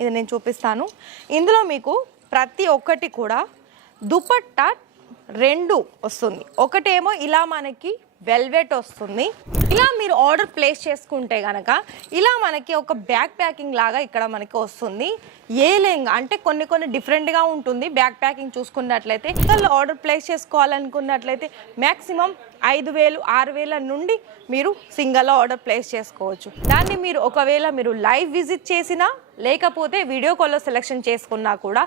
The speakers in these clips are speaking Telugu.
ఇది నేను చూపిస్తాను. ఇందులో మీకు ప్రతి ఒక్కటి కూడా దుపట్టా రెండు వస్తుంది. ఒకటేమో ఇలా మనకి వెల్వెట్ వస్తుంది. ఇలా మీరు ఆర్డర్ ప్లేస్ చేసుకుంటే కనుక ఇలా మనకి ఒక బ్యాక్ ప్యాకింగ్ లాగా ఇక్కడ మనకి వస్తుంది. ఏ లెంగా అంటే కొన్ని కొన్ని డిఫరెంట్గా ఉంటుంది. బ్యాక్ ప్యాకింగ్ చూసుకున్నట్లయితే ఇంకా ఆర్డర్ ప్లేస్ చేసుకోవాలనుకున్నట్లయితే మ్యాక్సిమం ఐదు వేలు ఆరు వేల నుండి మీరు సింగల్ ఆర్డర్ ప్లేస్ చేసుకోవచ్చు. దాన్ని మీరు ఒకవేళ మీరు లైవ్ విజిట్ చేసినా లేకపోతే వీడియో కాల్లో సెలెక్షన్ చేసుకున్నా కూడా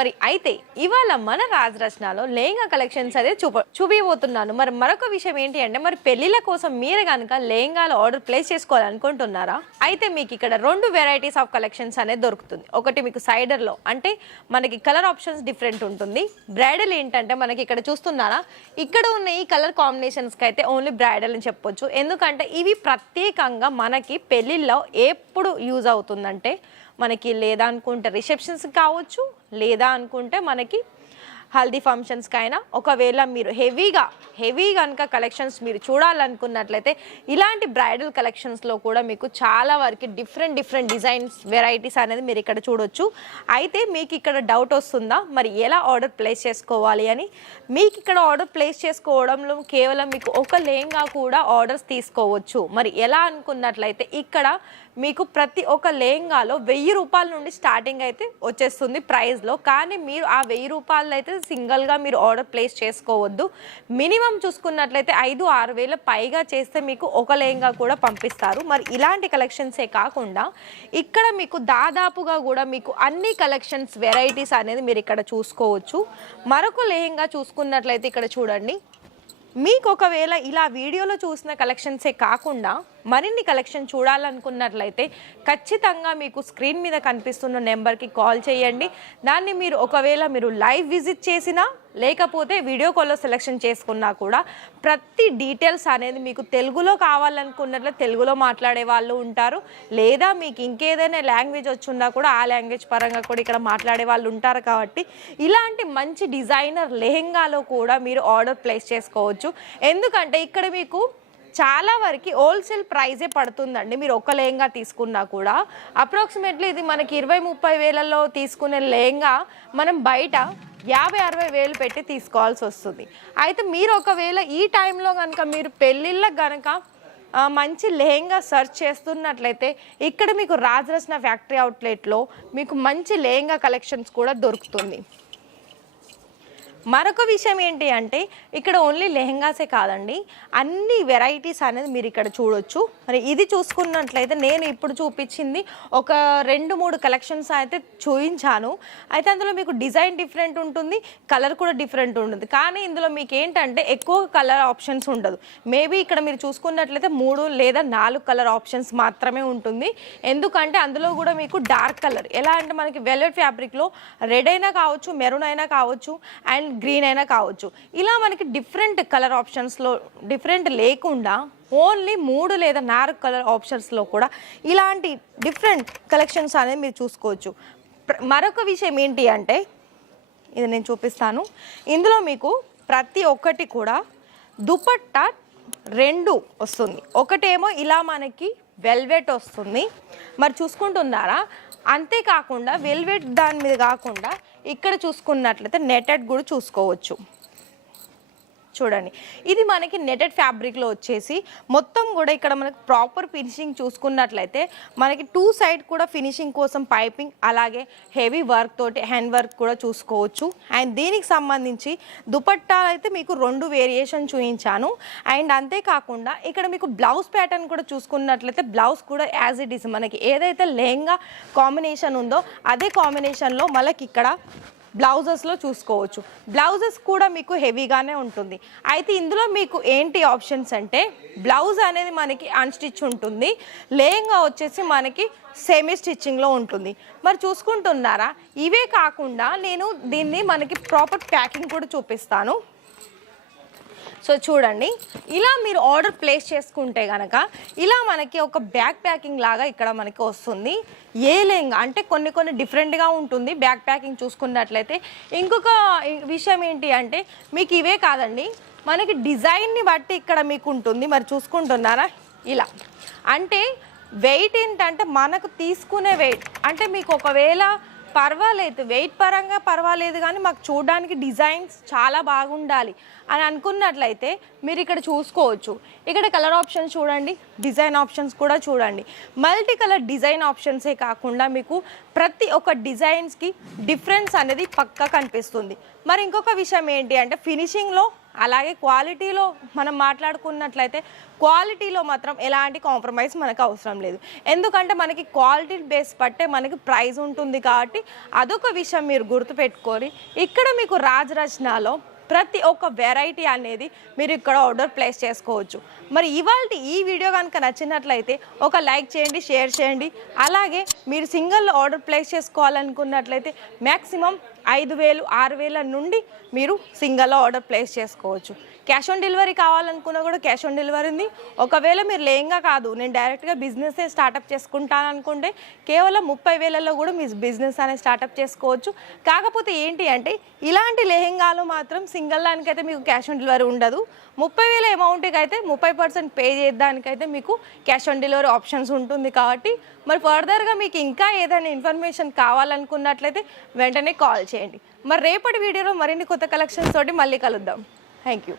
మరి అయితే ఇవాళ మన రాజరచనలో లేహంగా కలెక్షన్స్ అదే చూప చూపిపోతున్నాను మరి మరొక విషయం ఏంటి అంటే మరి పెళ్ళిల కోసం మీరు కనుక లేహంగాలు ఆర్డర్ ప్లేస్ చేసుకోవాలనుకుంటున్నారా? అయితే మీకు ఇక్కడ రెండు వెరైటీస్ ఆఫ్ కలెక్షన్స్ అనేది దొరుకుతుంది. ఒకటి మీకు సైడర్లో అంటే మనకి కలర్ ఆప్షన్స్ డిఫరెంట్ ఉంటుంది. బ్రైడల్ ఏంటంటే మనకి ఇక్కడ చూస్తున్నారా? ఇక్కడ ఉన్న ఈ కలర్ కాంబినేషన్స్కి అయితే ఓన్లీ బ్రైడల్ అని చెప్పొచ్చు. ఎందుకంటే ఇవి ప్రత్యేకంగా మనకి పెళ్ళిళ్ళలో ఎప్పుడు యూజ్ అవుతుందంటే మనకి లేదా అనుకుంటే రిసెప్షన్స్ కావచ్చు లేదా అనుకుంటే మనకి హల్దీ ఫంక్షన్స్కి అయినా ఒకవేళ మీరు హెవీగా హెవీ కనుక కలెక్షన్స్ మీరు చూడాలనుకున్నట్లయితే ఇలాంటి బ్రైడల్ కలెక్షన్స్లో కూడా మీకు చాలా వరకు డిఫరెంట్ డిఫరెంట్ డిజైన్స్ వెరైటీస్ అనేది మీరు ఇక్కడ చూడొచ్చు. అయితే మీకు ఇక్కడ డౌట్ వస్తుందా? మరి ఎలా ఆర్డర్ ప్లేస్ చేసుకోవాలి అని? మీకు ఇక్కడ ఆర్డర్ ప్లేస్ చేసుకోవడంలో కేవలం మీకు ఒక లేంగా కూడా ఆర్డర్స్ తీసుకోవచ్చు. మరి ఎలా అనుకున్నట్లయితే ఇక్కడ మీకు ప్రతి ఒక్క లేంగాలో వెయ్యి రూపాయల నుండి స్టార్టింగ్ అయితే వచ్చేస్తుంది ప్రైస్లో. కానీ మీరు ఆ వెయ్యి రూపాయలు అయితే సింగిల్గా మీరు ఆర్డర్ ప్లేస్ చేసుకోవద్దు. మినిమం చూసుకున్నట్లయితే ఐదు ఆరు వేల పైగా చేస్తే మీకు ఒక లేంగా కూడా పంపిస్తారు. మరి ఇలాంటి కలెక్షన్సే కాకుండా ఇక్కడ మీకు దాదాపుగా కూడా మీకు అన్ని కలెక్షన్స్ వెరైటీస్ అనేది మీరు ఇక్కడ చూసుకోవచ్చు. మరొక లేహంగా చూసుకున్నట్లయితే ఇక్కడ చూడండి. మీకు ఒకవేళ ఇలా వీడియోలో చూసిన కలెక్షన్సే కాకుండా మరిన్ని కలెక్షన్ చూడాలనుకున్నట్లయితే ఖచ్చితంగా మీకు స్క్రీన్ మీద కనిపిస్తున్న నెంబర్కి కాల్ చేయండి. దాన్ని మీరు ఒకవేళ మీరు లైవ్ విజిట్ చేసినా లేకపోతే వీడియో కాల్లో సెలెక్షన్ చేసుకున్నా కూడా ప్రతి డీటెయిల్స్ అనేది మీకు తెలుగులో కావాలనుకున్నట్లు తెలుగులో మాట్లాడే వాళ్ళు ఉంటారు. లేదా మీకు ఇంకేదైనా లాంగ్వేజ్ వచ్చున్నా కూడా ఆ లాంగ్వేజ్ పరంగా కూడా ఇక్కడ మాట్లాడే వాళ్ళు ఉంటారు కాబట్టి ఇలాంటి మంచి డిజైనర్ లెహెంగాలో కూడా మీరు ఆర్డర్ ప్లేస్ చేసుకోవచ్చు. ఎందుకంటే ఇక్కడ మీకు చాలా వరకు హోల్సేల్ ప్రైజే పడుతుందండి. మీరు ఒక లెహంగా తీసుకున్నా కూడా. అప్రాక్సిమేట్లీ ఇది మనకి ఇరవై ముప్పై వేలలో తీసుకునే లేహంగా మనం బయట యాభై అరవై వేలు పెట్టి తీసుకోవాల్సి వస్తుంది. అయితే మీరు ఒకవేళ ఈ టైంలో కనుక మీరు పెళ్ళిళ్ళకి కనుక మంచి లెహంగా సెర్చ్ చేస్తున్నట్లయితే ఇక్కడ మీకు రాజరత్న ఫ్యాక్టరీ అవుట్లెట్లో మీకు మంచి లెహంగా కలెక్షన్స్ కూడా దొరుకుతుంది. మరొక విషయం ఏంటి అంటే ఇక్కడ ఓన్లీ లెహెంగాసే కాదండి. అన్ని వెరైటీస్ అనేది మీరు ఇక్కడ చూడొచ్చు. మరి ఇది చూసుకున్నట్లయితే నేను ఇప్పుడు చూపించింది ఒక రెండు మూడు కలెక్షన్స్ అయితే చూపించాను. అయితే అందులో మీకు డిజైన్ డిఫరెంట్ ఉంటుంది కలర్ కూడా డిఫరెంట్ ఉంటుంది. కానీ ఇందులో మీకు ఏంటంటే ఎక్కువ కలర్ ఆప్షన్స్ ఉండదు. మేబీ ఇక్కడ మీరు చూసుకున్నట్లయితే మూడు లేదా నాలుగు కలర్ ఆప్షన్స్ మాత్రమే ఉంటుంది. ఎందుకంటే అందులో కూడా మీకు డార్క్ కలర్ ఎలా అంటే మనకి వెల్వెట్ ఫ్యాబ్రిక్లో రెడ్ అయినా కావచ్చు మెరూన్ అయినా కావచ్చు అండ్ గ్రీన్ అయినా కావచ్చు. ఇలా మనకి డిఫరెంట్ కలర్ ఆప్షన్స్లో డిఫరెంట్ లేకుండా ఓన్లీ మూడు లేదా నాలుగు కలర్ ఆప్షన్స్లో కూడా ఇలాంటి డిఫరెంట్ కలెక్షన్స్ అనేది మీరు చూసుకోవచ్చు. మరొక విషయం ఏంటి అంటే ఇది నేను చూపిస్తాను. ఇందులో మీకు ప్రతి ఒక్కటి కూడా దుపట్టా రెండు వస్తుంది. ఒకటేమో ఇలా మనకి వెల్వెట్ వస్తుంది. మరి చూసుకుంటున్నారా? అంతేకాకుండా వెల్వెట్ దాని మీద కాకుండా ఇక్కడ చూసుకున్నట్లయితే నెటెడ్ కూడా చూసుకోవచ్చు. చూడండి. ఇది మనకి నెటెడ్ ఫ్యాబ్రిక్లో వచ్చేసి మొత్తం కూడా ఇక్కడ మనకి ప్రాపర్ ఫినిషింగ్ చూసుకున్నట్లయితే మనకి టూ సైడ్ కూడా ఫినిషింగ్ కోసం పైపింగ్ అలాగే హెవీ వర్క్ తోటి హ్యాండ్ వర్క్ కూడా చూసుకోవచ్చు. అండ్ దీనికి సంబంధించి దుపట్టాలు అయితే మీకు రెండు వేరియేషన్ చూపించాను. అండ్ అంతేకాకుండా ఇక్కడ మీకు బ్లౌజ్ ప్యాటర్న్ కూడా చూసుకున్నట్లయితే బ్లౌజ్ కూడా యాజ్ ఇట్ ఈస్ మనకి ఏదైతే లెహంగా కాంబినేషన్ ఉందో అదే కాంబినేషన్లో మనకి ఇక్కడ బ్లౌజెస్లో చూసుకోవచ్చు. బ్లౌజెస్ కూడా మీకు హెవీగానే ఉంటుంది. అయితే ఇందులో మీకు ఏంటి ఆప్షన్స్ అంటే బ్లౌజ్ అనేది మనకి అన్స్టిచ్ ఉంటుంది. లేయంగా వచ్చేసి మనకి సెమీ స్టిచ్చింగ్లో ఉంటుంది. మరి చూసుకుంటున్నారా? ఇవే కాకుండా నేను దీన్ని మనకి ప్రాపర్ ప్యాకింగ్ కూడా చూపిస్తాను. సో చూడండి ఇలా మీరు ఆర్డర్ ప్లేస్ చేసుకుంటే కనుక ఇలా మనకి ఒక బ్యాక్ ప్యాకింగ్ లాగా ఇక్కడ మనకి వస్తుంది. ఏ లెంగా అంటే కొన్ని కొన్ని డిఫరెంట్గా ఉంటుంది బ్యాక్ ప్యాకింగ్ చూసుకున్నట్లయితే. ఇంకొక విషయం ఏంటి అంటే మీకు ఇవే కాదండి మనకి డిజైన్ని బట్టి ఇక్కడ మీకు ఉంటుంది. మరి చూసుకుంటున్నారా? ఇలా. అంటే వెయిట్ ఏంటంటే మనకు తీసుకునే వెయిట్ అంటే మీకు ఒకవేళ పర్వాలేదు వెయిట్ పరంగా పర్వాలేదు కానీ మాకు చూడడానికి డిజైన్స్ చాలా బాగుండాలి అని అనుకున్నట్లయితే మీరు ఇక్కడ చూసుకోవచ్చు. ఇక్కడ కలర్ ఆప్షన్స్ చూడండి డిజైన్ ఆప్షన్స్ కూడా చూడండి. మల్టీ కలర్ డిజైన్ ఆప్షన్సే కాకుండా మీకు ప్రతి ఒక్క డిజైన్స్కి డిఫరెన్స్ అనేది పక్కా కనిపిస్తుంది. మరి ఇంకొక విషయం ఏంటి అంటే ఫినిషింగ్లో అలాగే క్వాలిటీలో మనం మాట్లాడుకున్నట్లయితే క్వాలిటీలో మాత్రం ఎలాంటి కాంప్రమైజ్ మనకు అవసరం లేదు. ఎందుకంటే మనకి క్వాలిటీ బేస్ పట్టే మనకి ప్రైజ్ ఉంటుంది కాబట్టి అదొక విషయం మీరు గుర్తుపెట్టుకొని ఇక్కడ మీకు రాజరచనలో ప్రతి ఒక్క వెరైటీ అనేది మీరు ఇక్కడ ఆర్డర్ ప్లేస్ చేసుకోవచ్చు. మరి ఇవాళ ఈ వీడియో కనుక నచ్చినట్లయితే ఒక లైక్ చేయండి షేర్ చేయండి. అలాగే మీరు సింగిల్ ఆర్డర్ ప్లేస్ చేసుకోవాలనుకున్నట్లయితే మ్యాక్సిమం ఐదు వేలు ఆరు వేల నుండి మీరు సింగల్లో ఆర్డర్ ప్లేస్ చేసుకోవచ్చు. క్యాష్ ఆన్ డెలివరీ కావాలనుకున్నా కూడా క్యాష్ ఆన్ డెలివరీ ఉంది. ఒకవేళ మీరు లేంగా కాదు నేను డైరెక్ట్గా బిజినెస్ స్టార్టప్ చేసుకుంటాను అనుకుంటే కేవలం ముప్పై వేలలో కూడా మీ బిజినెస్ అనేది స్టార్టప్ చేసుకోవచ్చు. కాకపోతే ఏంటి అంటే ఇలాంటి లెహెంగాలు మాత్రం సింగల్ దానికైతే మీకు క్యాష్ ఆన్ డెలివరీ ఉండదు. ముప్పై వేల అమౌంట్కి అయితే ముప్పై పర్సెంట్ పే చేయడానికైతే మీకు క్యాష్ ఆన్ డెలివరీ ఆప్షన్స్ ఉంటుంది కాబట్టి మరి ఫర్దర్గా మీకు ఇంకా ఏదైనా ఇన్ఫర్మేషన్ కావాలనుకున్నట్లయితే వెంటనే కాల్ చేయండి. మరి రేపటి వీడియోలో మరిన్ని కొత్త కలెక్షన్స్ తోటి మళ్ళీ కలుద్దాం. Thank you